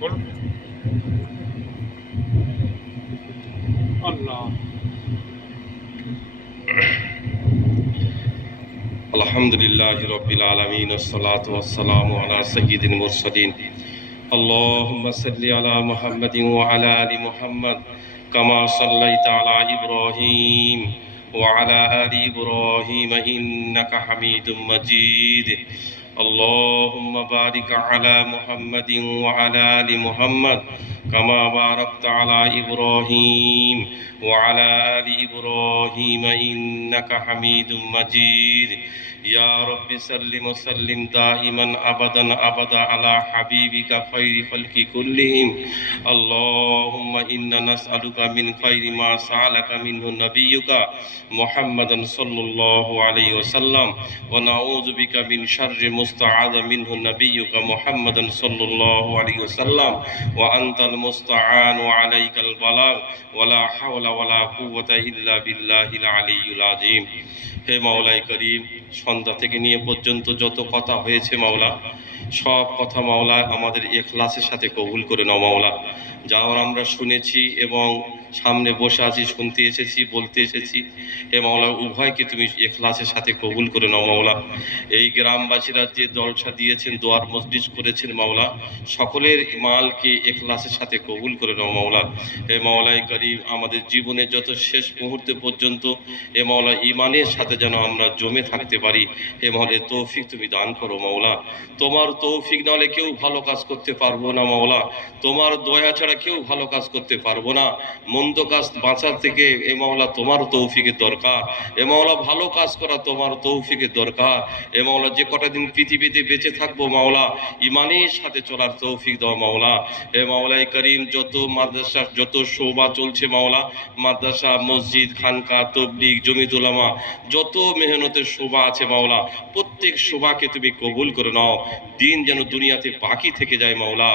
আল্লাহ। আলহামদুলিল্লাহি রাব্বিল আলামিন ওয়াসসালাতু ওয়াসসালামু আলা সাইয়্যিদিল মুরসালিন আল্লাহুম্মা সাল্লি আলা মুহাম্মাদিন ওয়া আলা আলি মুহাম্মাদ কামা সাল্লাইতা আলা ইব্রাহিম ওয়া আলা আলি ইব্রাহিম ইন্নাকা হামিদুম মাজিদ আল্লাহুম্মা বারিক আলা মুহাম্মাদিন ওয়া আলা আলি মুহাম্মাদ কামা বারাকতা আলা ইব্রাহিম ওয়া আলা আলি ইব্রাহিম ইন্নাকা হামিদুম মাজিদ يا رب سلم وسلم دائما أبدا أبدا على حبيبك خير خلق كلهم اللهم إنا نسألك من خير ما سألك منه نبيك محمد صلى الله عليه وسلم ونعوذ بك من شر مستعاذ منه نبيك محمد صلى الله عليه وسلم وأنت المستعان وعليك البلاغ ولا حول ولا قوة إلا بالله العلي العظيم হে মাওলাই করিম, সন্ধ্যা থেকে নিয়ে পর্যন্ত যত কথা হয়েছে মাওলা, সব কথা মাওলা আমাদের ইখলাসের সাথে কবুল করে নাও মাওলা। যা আমরা শুনেছি এবং সামনে বসে আছি, শুনতে এসেছি, বলতে এসেছি, হে মাওলা উভয়কে তুমি ইখলাসের সাথে কবুল করে নাও মাওলা। এই গ্রামবাসীরা যে জলসা দিয়েছেন, দোয়ার মজলিস করেছেন মাওলা, সকলের মালকে ইখলাসের সাথে কবুল করে নাও মাওলা। হে মাওলাই করিম, আমাদের জীবনে যত শেষ মুহূর্তে পর্যন্ত হে মাওলা ইমানের সাথে যেন আমরা জমে থাকতে পারি, হে মাওলা তৌফিক তুমি দান করো মাওলা। তোমার তৌফিক না হলে কেউ ভালো কাজ করতে পারবো না মাওলা। তোমার দয়া ছাড়া কেউ ভালো কাজ করতে পারবো না। মন্দ কাজ বাঁচার থেকে এ মাওলা তোমার তৌফিকের দরকার। এ মাওলা ভালো কাজ করা তোমার তৌফিকের দরকার। এ মাওলা যে কটা দিন পৃথিবীতে বেঁচে থাকবো মাওলা, ইমানের সাথে চলার তৌফিক দাও মাওলা। হে মাওলাই করিম, যত মাদ্রাসা যত শোভা চলছে মাওলা, মাদ্রাসা মসজিদ খানকা তবলিগ জমিয়ত উলামা যত মেহনতের শোভা আছে মাওলা, প্রত্যেক শোভাকে তুমি কবুল করে নাও। দিন যেন দুনিয়াতে বাকি থেকে যায় মাওলা।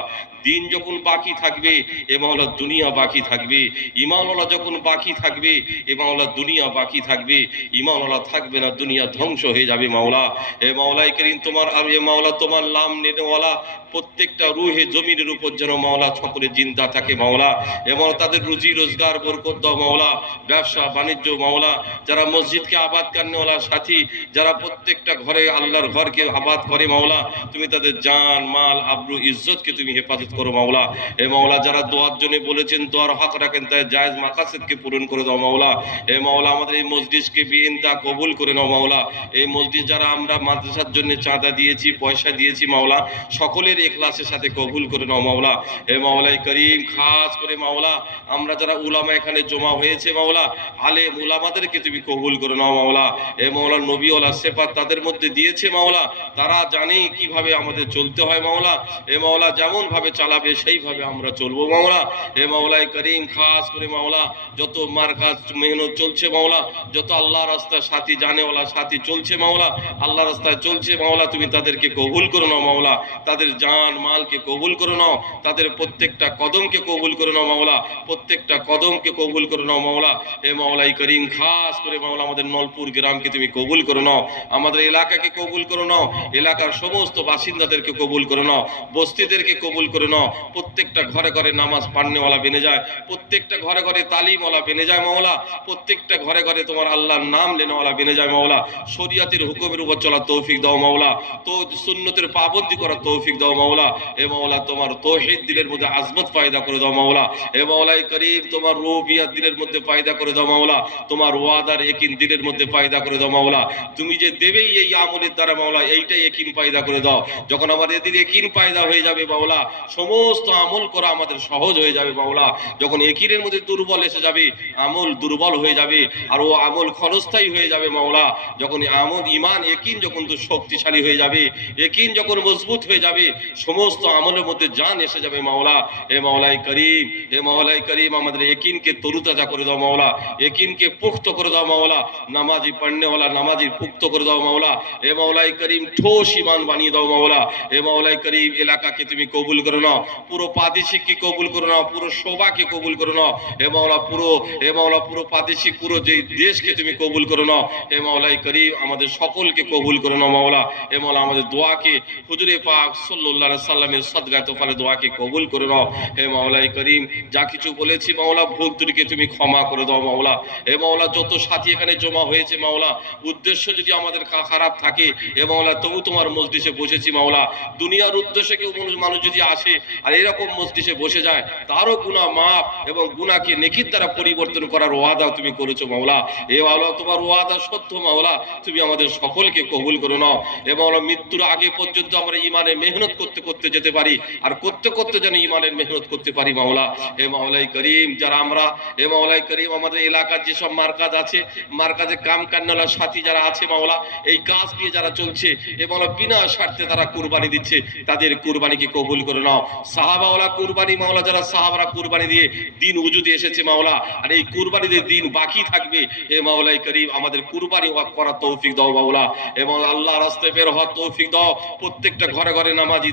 দিন যখন বাকি থাকবে এ মাওলা দুনিয়া বাকি থাকবে। ইমানওয়ালা যখন বাকি থাকবে এ মাওলা দুনিয়া বাকি থাকবে। ইমানওয়ালা থাকবে না, দুনিয়া ধ্বংস হয়ে যাবে মাওলা। এ মাওলাই করিম তোমার আর এ মাওলা তোমার নাম নেওয়ালা প্রত্যেকটা রুহে জমিনের উপর যেন মাওলা সকলে জিন্দা থাকে মাওলা। এবং তাদের রুজি রোজগার বরকত দাও মাওলা। ব্যবসা বাণিজ্য মাওলা, যারা মসজিদকে আবাদ কারনেওয়ালা সাথী, যারা প্রত্যেকটা ঘরে আল্লাহর ঘরকে আবাদ করে মাওলা, তুমি তাদের জান মাল আবরু ইজ্জতকে তুমি হেফাজত করো মাওলা। এ মাওলা যারা দোয়ার জন্য বলেছেন, দোয়ার হক রাখেন, তাই জায়েজ মাকাসিদকে পূরণ করে দাও মাওলা। এ মাওলা আমাদের এই মসজিদকে বিইনতা কবুল করে নাও মাওলা। এই মসজিদ যারা আমরা মাদ্রাসার জন্য চাঁদা দিয়েছি, পয়সা দিয়েছি মাওলা, সকলের ইখলাসের সাথে কবুল করে নাও মাওলা। এ মাওলাই করিম, খাস করে মাওলা আমরা যারা উলামা এখানে জমা হয়েছে মাওলা, আলেম উলামাদেরকে তুমি কবুল করে নাও মাওলা। এ মাওলা নবীওয়ালা সিফাত তাদের মধ্যে দিয়েছে মাওলা, তারা জানে কিভাবে আমাদের চলতে হয় মাওলা। এ মাওলা যেমন ভাবে চালাবে সেইভাবে আমরা চলবো মাওলা। এ মাওলাই করিম, খাস করে মাওলা যত মার্কাজ মেহনত চলছে মাওলা, যত আল্লাহ রাস্তায় সাথী জানেওয়ালা সাথী চলছে মাওলা, আল্লাহ রাস্তায় চলছে মাওলা, তুমি তাদেরকে কবুল করে নাও মাওলা। তাদের জান মালকে কবুল করে নাও, তাদের প্রত্যেকটা কদমকে কবুল করে নাও মাওলা, প্রত্যেকটা কদমকে কবুল করে নাও মাওলা। এ মাওলাই করিম, খাস করে মাওলা আমাদের নলপুর গ্রামকে তুমি কবুল করে নাও, আমাদের এলাকাকে কবুল করে নাও, এলাকার সমস্ত বাসিন্দাদেরকে কবুল করে নাও, বস্তিদেরকে কবুল করে নাও। প্রত্যেকটা ঘরে ঘরে নামাজ পড়নেওয়ালা বেনে যায়, প্রত্যেকটা ঘরে ঘরে তালিমওয়ালা বেনে যায় মাওলা, প্রত্যেকটা ঘরে ঘরে তোমার আল্লাহর নাম লেনেওয়ালা বেনে যায় মাওলা। শরিয়াতের হুকুমের উপর চলা তৌফিক দাও মাওলা, তো সুন্নতের পাবন্দি করার তৌফিক দাও মাওলা। এ মাওলা তোমার তাওহীদ দিলের মধ্যে আজমত পয়দা করে দাও মাওলা। এ মাওলাই করিম তোমার রুবিয়াত দিলের মধ্যে পয়দা করে দাও মাওলা, তোমার ওয়াদার ইয়াকিন দিলের মধ্যে পয়দা করে দাও মাওলা। তুমি যে দেবেই এই আমলের দ্বারা মাওলা, এইটাই ইয়াকিন পয়দা করে দাও। যখন আমাদের এদের ইয়াকিন পয়দা হয়ে যাবে মাওলা, সমস্ত আমল করা আমাদের সহজ হয়ে যাবে মাওলা। যখন ইয়াকিনের মধ্যে দুর্বল এসে যাবে, আমল দুর্বল হয়ে যাবে, আর ও আমল ক্ষণস্থায়ী হয়ে যাবে মাওলা। যখন আমল ইমান ইয়াকিন যখন তো শক্তিশালী হয়ে যাবে, ইয়াকিন যখন মজবুত হয়ে যাবে, সমস্ত আমলের মধ্যে জান এসে যাবে মাওলা। হে মাওলাই করিম, হে মাওলাই করিম আমাদের ইয়াকিনকে তরুতাজা করে দাও মাওলা, ইয়াকিনকে পুখ্ত করে দাও মাওলা। নামাজি পড়নেওয়ালা নামাজি পুখ্ত করে দাও মাওলা। হে মাওলাই করিম ঠোস ইমান বানিয়ে দাও মাওলা। হে মাওলাই করিম এলাকাকে তুমি কবুল করে নাও, পুরো প্রাদেশিককে কবুল করে নাও, পুরো সভাকে কবুল করে নাও। হে মাওলা পুরো প্রাদেশিক পুরো যে দেশকে তুমি কবুল করে নাও। হে মাওলাই করিম আমাদের সকলকে কবুল করে নাও মাওলা। হে মাওলা আমাদের দোয়াকে হুজুরে পাক সাল্লাল্লাহু আলাইহি সাল্লামের সদকা তোফালে দোয়াকে কবুল করে নাও। হে মাওলাই করিম যা কিছু বলেছি মাওলা ভুল ত্রুটিকে তুমি ক্ষমা করে দাও মাওলা। হে মাওলা যত সাথী এখানে জমা হয়েছে মাওলা, উদ্দেশ্য যদি আমাদের খারাপ থাকে হে মাওলা তবু তোমার মজলিসে বসেছি মাওলা। দুনিয়ার উদ্দেশ্যে কেউ মানুষ যদি আসে আর এরকম মজলিসে বসে যায় তারও গুনাহ মাফ এবং গুনাহকে নেকির দ্বারা পরিবর্তন করার ওয়াদা তুমি করেছো মাওলা। এ মাওলা তোমার ওয়াদা সত্য মাওলা, তুমি আমাদের সকলকে কবুল করে নাও। এ মাওলা মৃত্যুর আগে পর্যন্ত আমরা ঈমানে মেহনত করতে করতে যেতে পারি, আর করতে করতে যেন ঈমানের মেহনত করতে পারি মাওলা। হে মাওলাই করিম যারা আমরা হে মাওলাই করিম আমাদের এলাকার যেসব মার্কাজ আছে, মার্কাজে কাম কান্নালা সাথী যারা আছে মাওলা, এই কাজ দিয়ে যারা চলছে এ মাওলা বিনা স্বার্থে তারা কুরবানি দিচ্ছে, তাদের কুরবানিকে কবুল করে নাও। সাহাবাওয়ালা কুরবানি মাওলা, যারা সাহাবারা কুরবানি দিয়ে দিন উজুদে এসেছে মাওলা, আর এই কুরবানিদের দিন বাকি থাকবে হে মাওলাই করিম আমাদের কুরবানি করার তৌফিক দাও মাওলা। এবং আল্লাহ রাস্তায় বের হওয়ার তৌফিক দাও। প্রত্যেকটা ঘরে ঘরে নামাজি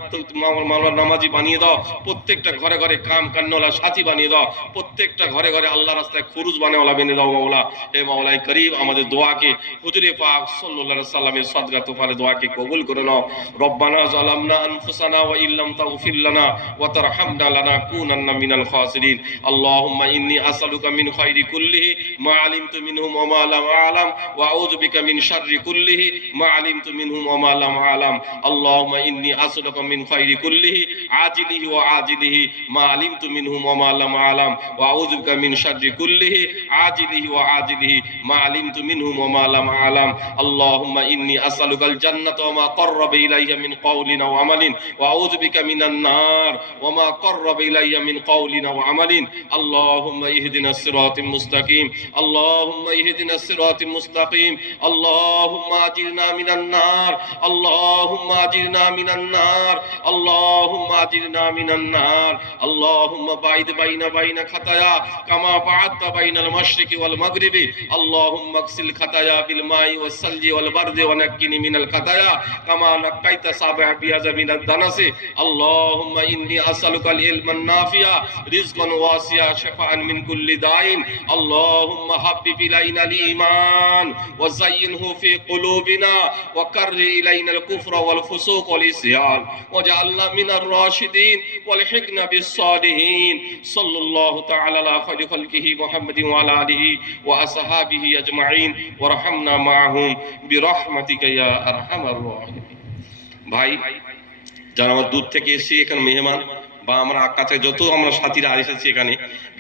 মাওলা নামাজি বানিয়ে দাও, প্রত্যেকটা ঘরে ঘরে কাম কান্নওয়ালা সাথী বানিয়ে দাও, প্রত্যেকটা ঘরে ঘরে আল্লাহ রাস্তায় খুরুজ বানাওয়ালা বানিয়ে দাও মাওলা। হে মাওলাই করিম আমাদের দোয়াকে হুজুরে পাক সাল্লাল্লাহু আলাইহি সাল্লামের সদকা তোফালে দোয়াকে কবুল করে নাও। রব্বানা যালামনা আনফুসানা ওয়া ইল্লাম তাগফির লানা ওয়া তারহামনা লানাকুনান্না মিনাল খাসিরিন। আল্লাহুম্মা ইন্নী আসআলুকা মিন খায়রি কুল্লিহি মা আলিমতু মিনহু ওয়া মা লাম আ'লাম ওয়া আউযু বিকা মিন শাররি কুল্লিহি মা আলিমতু মিনহু ওয়া মা লাম আ'লাম। আল্লাহুম্মা ইন্নী আসআলুকা মিন খায়রি কুল্লিহি আজিলিহি ওয়া আজিলিহি মা আলিমতু মিনহু ওয়া মা লাম আ'লাম ওয়া আউযু বিকা মিন শাররি কুল্লিহি আজিলিহি ওয়া আজিলিহি মা আলিমতু মিনহু ওয়া মা লাম আ'লাম। আল্লাহুম্মা ইন্নী আসআলুকাল জান্নাতা ওয়া মা ক্বাররাবা ইলাইহা মিন কওলিন ওয়া আমালিন ওয়া আউযু বিকা মিনান নার ওয়া মা ক্বাররাবা ইলাইহা মিন কওলিন ওয়া আমালিন। আল্লাহুম্মা ইহদিনাস সিরাতাল মুস্তাকিম, আল্লাহুম্মা ইহদিনাস সিরাতাল মুস্তাকিম, আল্লাহুম্মা আজিরনা মিনান নার, আল্লাহুম্মা আজিরনা মিনান নার, আল্লাহুম্মা আজিরনা মিনান নার। আল্লাহুম্মা বাইদ বাইনা খাতায়া কামা বা'আদতা বাইনাল মাশরিকি ওয়াল মাগরিবি। আল্লাহুম্মা আগসিল খাতায়া বিল মাই ওয়াস সালজি ওয়াল বারদি ওয়া নাক্কিনি মিনাল খাতায়া কামা নাক্কাইতা সাবআ বিয়াজা মিনাদ দানাসি। আল্লাহুম্মা ইন্নী আসআলুকাল ইলমান নাফিয়া রিজকান ওয়াসিয়া শিফাআন মিন কুল্লি দাইন। আল্লাহুম্মা হাব্বিব ইলাইনাল ঈমান ওয়া যায়্যিনহু ফি কুলুবিনা ওয়া কাররি ইলাইনাল কুফরা ওয়াল ফুসুক ওয়াল ইসয়ান ওয়াজআলনা মিনার রাশিদিন ওয়ালহিকনা বিস সালিহিন। সাল্লাল্লাহু তাআলা আলা খায়রি খালকিহি মুহাম্মাদিন ওয়া আলা আলিহি ওয়া আসহাবিহি আজমাইন ওয়ারহামনা মাআহুম বিরহমাতিকা ইয়া আরহামার রাহিমিন। ভাই যারা আমার দূর থেকে এসেছি এখানে মেহমান বা আমরা কাছে যত আমরা সাথীরা এসেছি এখানে